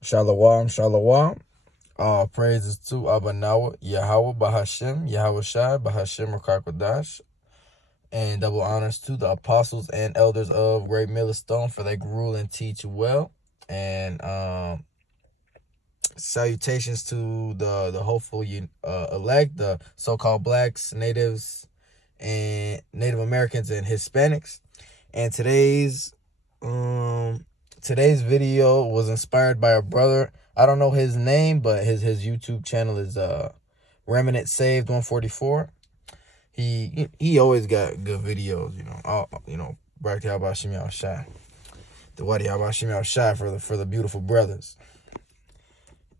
Shalom, shalom. All praises to Abanawa, Yahweh Bahashem, Yahweh Shai, Bahashem Rakakwadash, and double honors to the apostles and elders of Great Millstone for they rule and teach well. And salutations to the hopeful elect, the so-called blacks, natives, and Native Americans and Hispanics. And today's video was inspired by a brother. I don't know his name, but his YouTube channel is Remnant Saved 144. He always got good videos, Barak Yabashim Yal Shai. The Wadi Yabashim Yal Shai for the beautiful brothers.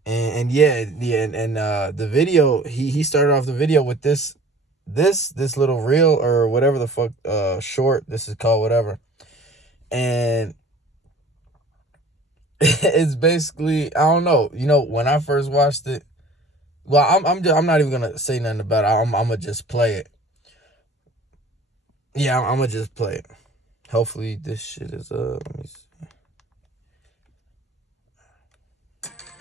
And the video, he started off the video with this little reel or whatever the fuck short this is called, whatever. And it's basically, I don't know, when I first watched it, well, I'm not even gonna say nothing about it. I'm gonna just play it. Yeah, I'm gonna just play it. Hopefully this shit is let me see.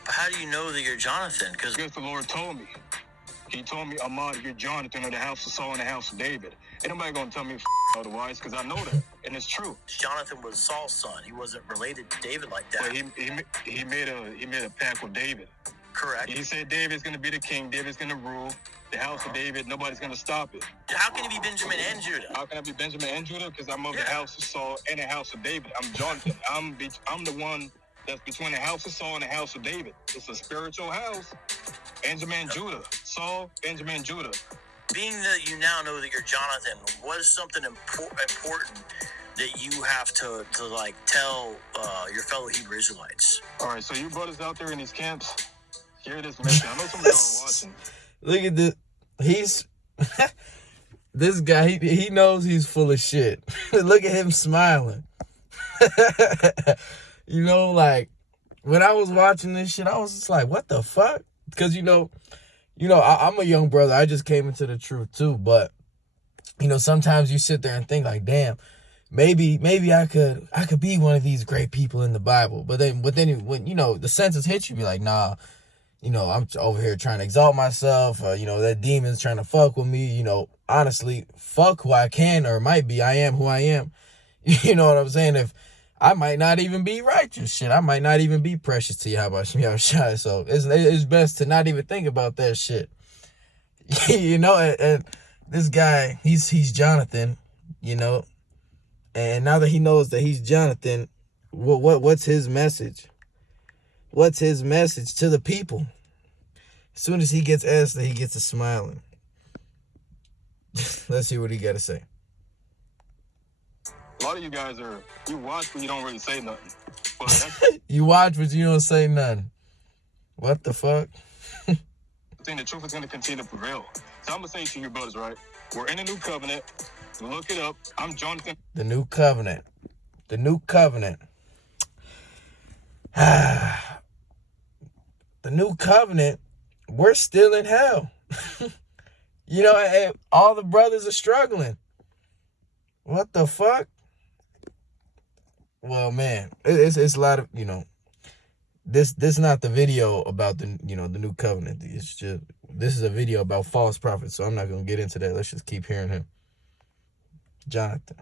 How do you know that you're Jonathan? Because the Lord told me. He told me, Ahmad, you're Jonathan of the house of Saul and the house of David. Ain't nobody gonna tell me otherwise, because I know that, and it's true. Jonathan was Saul's son. He wasn't related to David like that. But he made a pact with David. Correct. He said David's gonna be the king. David's gonna rule the house of David. Nobody's gonna stop it. How can he be Benjamin and Judah? How can I be Benjamin and Judah? Because I'm of the house of Saul and the house of David. I'm Jonathan. I'm the one that's between the house of Saul and the house of David. It's a spiritual house. Benjamin, Judah. Saul, Benjamin, Judah. Being that you now know that you're Jonathan, what is something important that you have to like tell your fellow Hebrew Israelites? All right, so you brothers out there in these camps, hear this message. I know some of y'all are watching. Look at this. He's this guy. He knows he's full of shit. Look at him smiling. Like when I was watching this shit, I was just like, what the fuck? Because I'm a young brother. I just came into the truth too. But sometimes you sit there and think like, damn, maybe I could be one of these great people in the Bible. But then when the senses hit you, be like, nah, I'm over here trying to exalt myself. That demon's trying to fuck with me. Honestly, fuck who I can or might be. I am who I am. You know what I'm saying? If I might not even be righteous, shit, I might not even be precious to Yahweh Shai. So it's best to not even think about that shit. And this guy, he's Jonathan, and now that he knows that he's Jonathan, what's his message? What's his message to the people? As soon as he gets asked that, he gets a smiling. Let's see what he got to say. A lot of you guys you watch but you don't really say nothing. But you watch but you don't say nothing. What the fuck? I think the truth is going to continue to prevail. So I'm going to say to you brothers, right? We're in a new covenant. Look it up. I'm Jonathan. The new covenant. The new covenant. The new covenant. We're still in hell. All the brothers are struggling. What the fuck? Well, man, it's a lot of, this is not the video about the new covenant. It's just, this is a video about false prophets, so I'm not going to get into that. Let's just keep hearing him. Jonathan.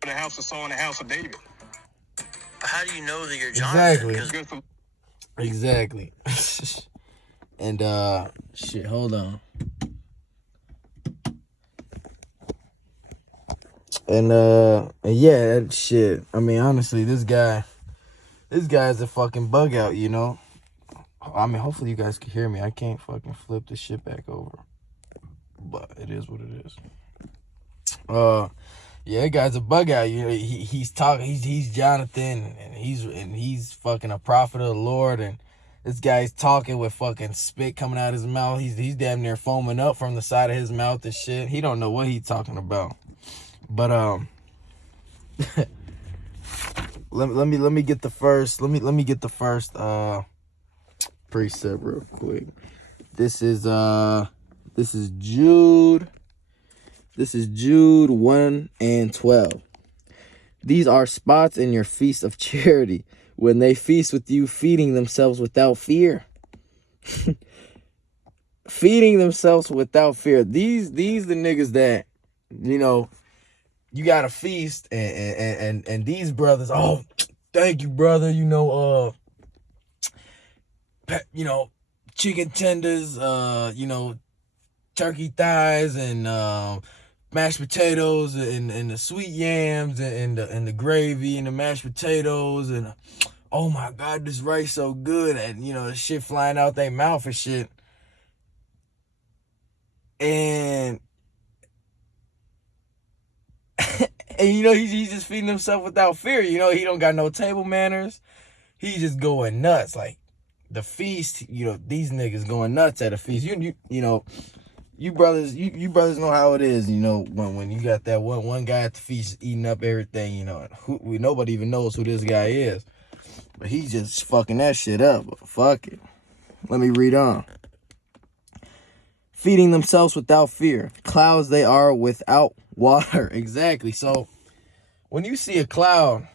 The house of Saul and the house of David. How do you know that you're Jonathan? Exactly. And, shit, hold on. And yeah, shit. I mean, honestly, this guy is a fucking bug out, I mean, hopefully you guys can hear me. I can't fucking flip this shit back over. But it is what it is. Yeah, that guy's a bug out. He's talking, he's Jonathan, and he's fucking a prophet of the Lord, and this guy's talking with fucking spit coming out of his mouth. He's damn near foaming up from the side of his mouth and shit. He don't know what he's talking about. But let me get the first precept real quick. This is Jude 1 and 12. These are spots in your feast of charity, when they feast with you, feeding themselves without fear. Feeding themselves without fear. These the niggas that, you know, you gotta feast, and these brothers, oh, thank you, brother, you know, chicken tenders, turkey thighs, and mashed potatoes, and the sweet yams, and the gravy, and the mashed potatoes, and oh my God, this rice so good, and the shit flying out their mouth and shit. And he's just feeding himself without fear. He don't got no table manners. He's just going nuts. Like the feast, these niggas going nuts at a feast. You brothers know how it is. When you got that one guy at the feast eating up everything. Nobody even knows who this guy is, but he's just fucking that shit up. But fuck it. Let me read on. Feeding themselves without fear. Clouds they are without water. Exactly. So when you see a cloud,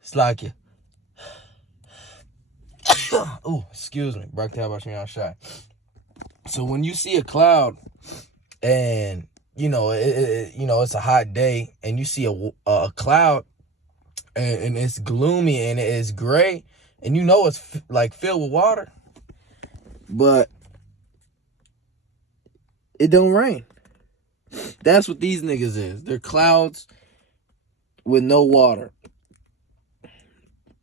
it's like you. Oh, excuse me. So when you see a cloud, and it's a hot day, and you see a cloud, and it's gloomy and it's gray, and it's like filled with water, but it don't rain. That's what these niggas is. They're clouds with no water,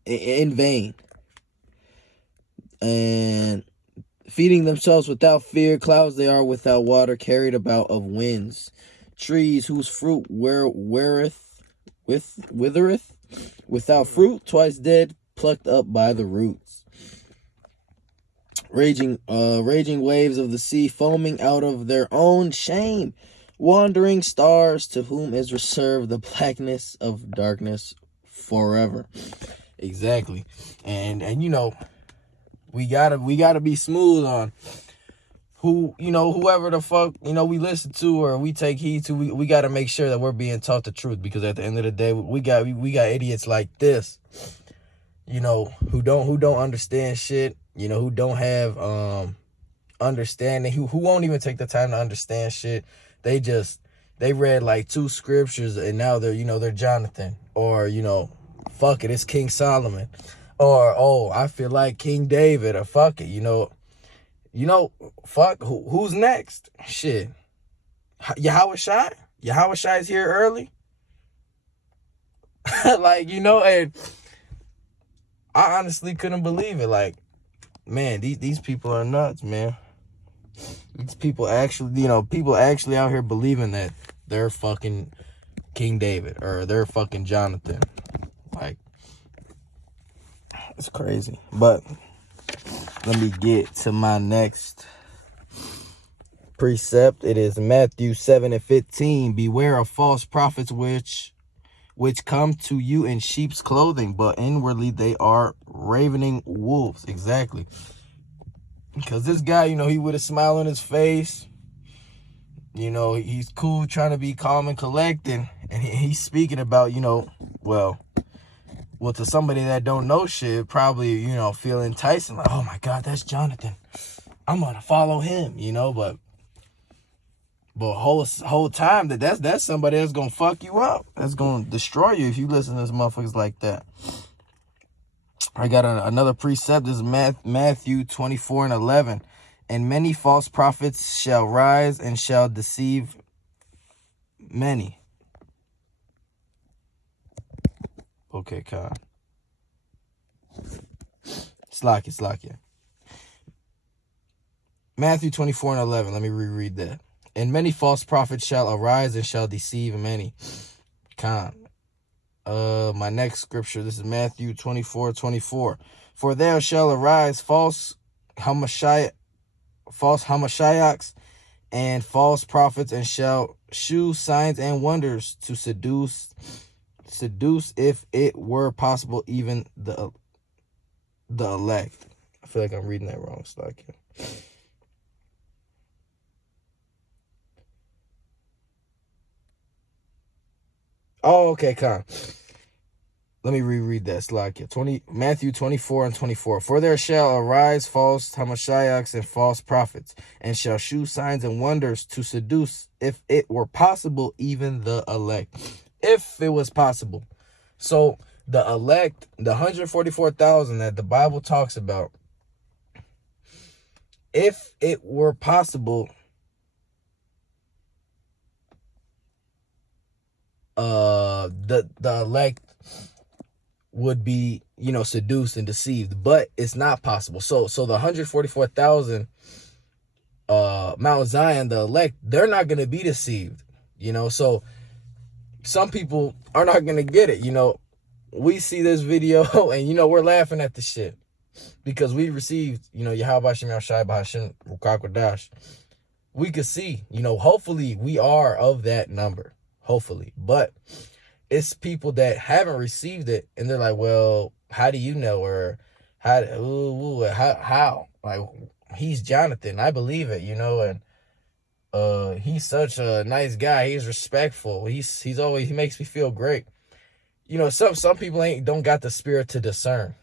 in vain. And feeding themselves without fear, clouds they are without water, carried about of winds. Trees whose fruit withereth, without fruit, twice dead, plucked up by the roots. Raging waves of the sea, foaming out of their own shame. Wandering stars, to whom is reserved the blackness of darkness forever. Exactly. And we gotta be smooth on whoever the fuck we listen to or we take heed to. We gotta make sure that we're being taught the truth, because at the end of the day, we got idiots like this, who don't understand shit, who don't have understanding, who won't even take the time to understand shit. They read like 2 scriptures, and now they're Jonathan, or fuck it, it's King Solomon, or oh, I feel like King David, or fuck it, fuck who's next? Shit, Yahweh Shai is here early. Like, and I honestly couldn't believe it. Like, man, these people are nuts, man. These people actually, people actually out here believing that they're fucking King David or they're fucking Jonathan. Like, it's crazy. But let me get to my next precept. It is Matthew 7:15. Beware of false prophets which come to you in sheep's clothing, but inwardly they are ravening wolves. Exactly. Because this guy, he with a smile on his face, he's cool, trying to be calm and collected, and he's speaking about, well, to somebody that don't know shit, probably, feel enticing, like, oh my God, that's Jonathan, I'm gonna follow him, but whole time that's somebody that's gonna fuck you up, that's gonna destroy you if you listen to this motherfuckers like that. I got another precept. This is Matthew 24:11. And many false prophets shall rise and shall deceive many. Okay, Khan. Slakia. Matthew 24:11. Let me reread that. And many false prophets shall arise and shall deceive many. Khan. My next scripture, this is Matthew 24:24. For there shall arise false Hamashiachs and false prophets, and shall shew signs and wonders to seduce, if it were possible, even the elect. I feel like I'm reading that wrong. It's like, Oh, okay, Con. Let me reread that. Slakia. Matthew 24 and 24. For there shall arise false Hamashiachs and false prophets, and shall shew signs and wonders to seduce, if it were possible, even the elect. If it was possible. So the elect, the 144,000 that the Bible talks about, if it were possible, the elect would be, seduced and deceived, but it's not possible. So the 144,000 Mount Zion, the elect, they're not going to be deceived, so some people are not going to get it. We see this video and we're laughing at the shit because we received, Yahweh Shem Yahshai B'Hashem Rukakwadash. We could see, hopefully we are of that number, hopefully, but it's people that haven't received it, and they're like, well, how do you know? Or how? Like, he's Jonathan. I believe it, and he's such a nice guy. He's respectful. He makes me feel great. Some people don't got the spirit to discern.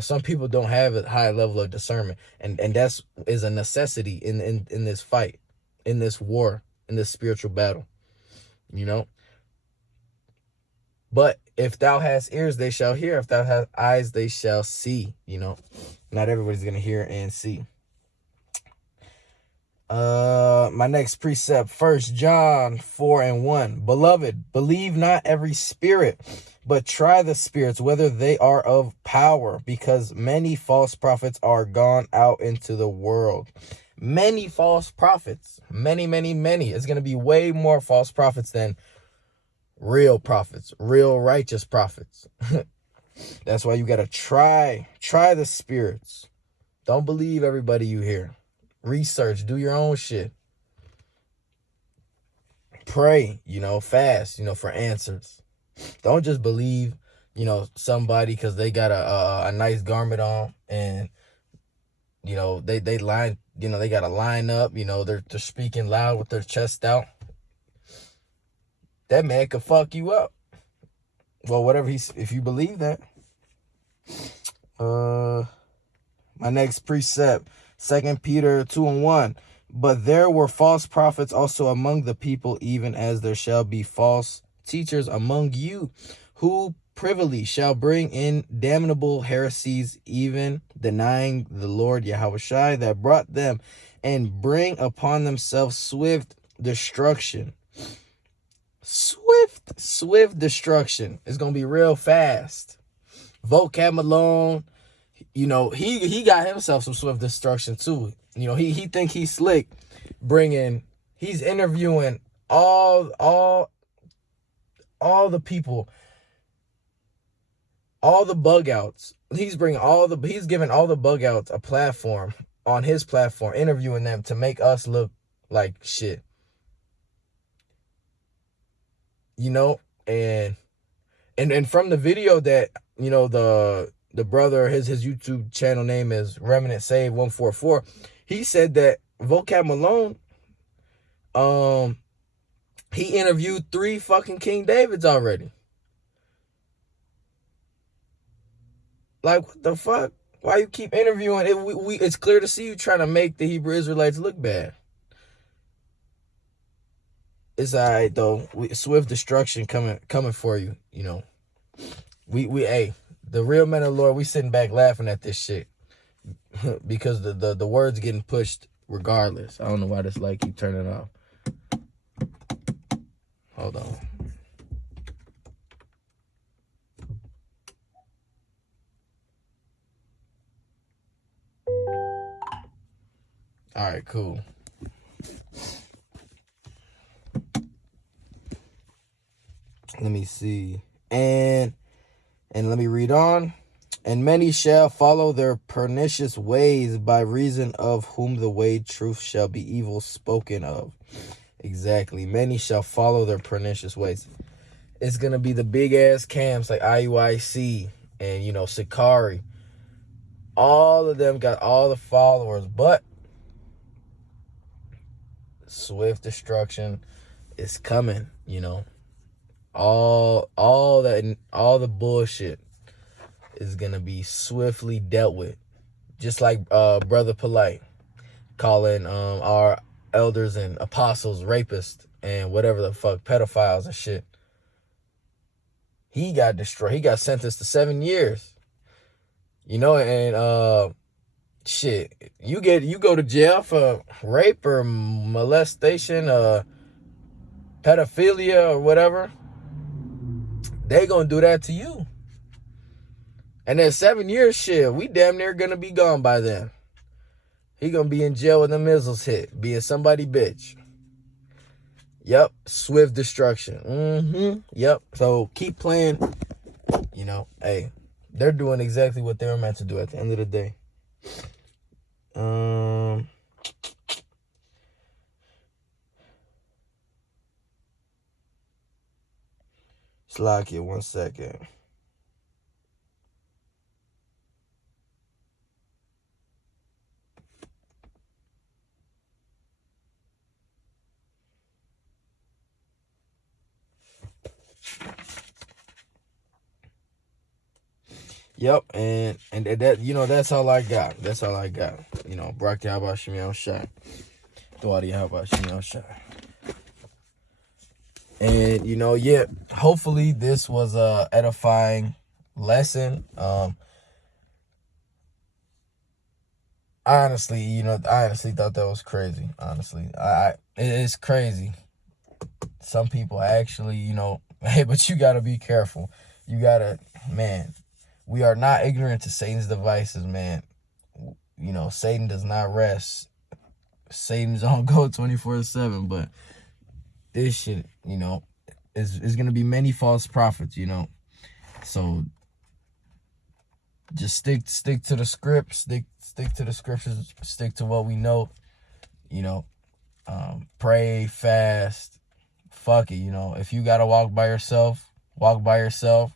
Some people don't have a high level of discernment, and that's is a necessity in this fight, in this war, in this spiritual battle. But if thou hast ears, they shall hear. If thou hast eyes, they shall see. Not everybody's going to hear and see. My next precept, 1 John 4 and 1. Beloved, believe not every spirit, but try the spirits, whether they are of power, because many false prophets are gone out into the world. Many false prophets. Many, many, many. It's going to be way more false prophets than real prophets, real righteous prophets. That's why you got to try the spirits. Don't believe everybody you hear. Research, do your own shit. Pray, fast, for answers. Don't just believe, somebody because they got a nice garment on and, they line, they got to line up, they're speaking loud with their chest out. That man could fuck you up. Well, whatever if you believe that. My next precept, 2 Peter 2 and 1. But there were false prophets also among the people, even as there shall be false teachers among you, who privily shall bring in damnable heresies, even denying the Lord Yahushua that brought them, and bring upon themselves swift destruction. Swift destruction. It's gonna be real fast. Vocab Malone, he got himself some swift destruction too. He think he's slick, he's interviewing all the people, all the bug outs. He's giving all the bug outs a platform on his platform, interviewing them to make us look like shit. And from the video that, the brother, his YouTube channel name is Remnant Save 144. He said that Vocab Malone, he interviewed 3 fucking King Davids already. Like, what the fuck? Why you keep interviewing? It's clear to see you trying to make the Hebrew Israelites look bad. It's all right though. Swift destruction coming for you. Hey, the real men of the Lord, we sitting back laughing at this shit because the words getting pushed regardless. I don't know why this light keep turning off. Hold on. All right, cool. Let me see. And let me read on. And many shall follow their pernicious ways, by reason of whom the way truth shall be evil spoken of. Exactly. Many shall follow their pernicious ways. It's going to be the big ass camps like IUIC and, Sakari. All of them got all the followers, but swift destruction is coming, all the bullshit is gonna be swiftly dealt with. Just like Brother Polite calling our elders and apostles rapists and whatever the fuck, pedophiles and shit. He got destroyed. He got sentenced to 7 years. You know, and shit, you go to jail for rape or molestation, pedophilia or whatever. They gonna do that to you. And then 7 years, shit, we damn near gonna be gone by then. He gonna be in jail when the missiles hit, being somebody bitch. Yep, swift destruction. Yep. So keep playing. You know, hey, they're doing exactly what they were meant to do at the end of the day. Slack it 1 second. Yep, and that, you know, that's all I got. That's all I got. You know, Barak Yahweh Shem Yahushai. Dwadi Yahweh Shem Yahushai. And, you know, yeah, hopefully this was a edifying lesson. I honestly thought that was crazy. Honestly, it is crazy. Some people actually, you know, hey, but you gotta be careful. You gotta, man. We are not ignorant to Satan's devices, man. You know, Satan does not rest. Satan's on go 24/7, but this shit, you know, is gonna be many false prophets, you know. So just stick to the script, stick to the scriptures, stick to what we know, you know. Pray, fast, fuck it, you know. If you gotta walk by yourself, walk by yourself.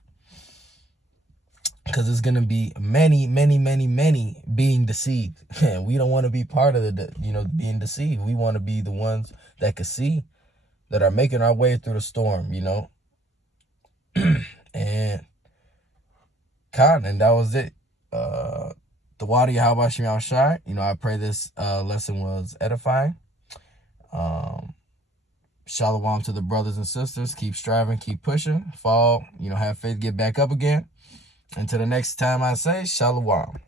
Because it's going to be many being deceived. And we don't want to be part of the, you know, being deceived. We want to be the ones that can see, that are making our way through the storm, you know. And that was it. The Wadi Yahweh Shem Yahushai. You know, I pray this lesson was edifying. Shalom to the brothers and sisters. Keep striving, keep pushing. Fall, you know, have faith, get back up again. Until the next time I say, Shalom.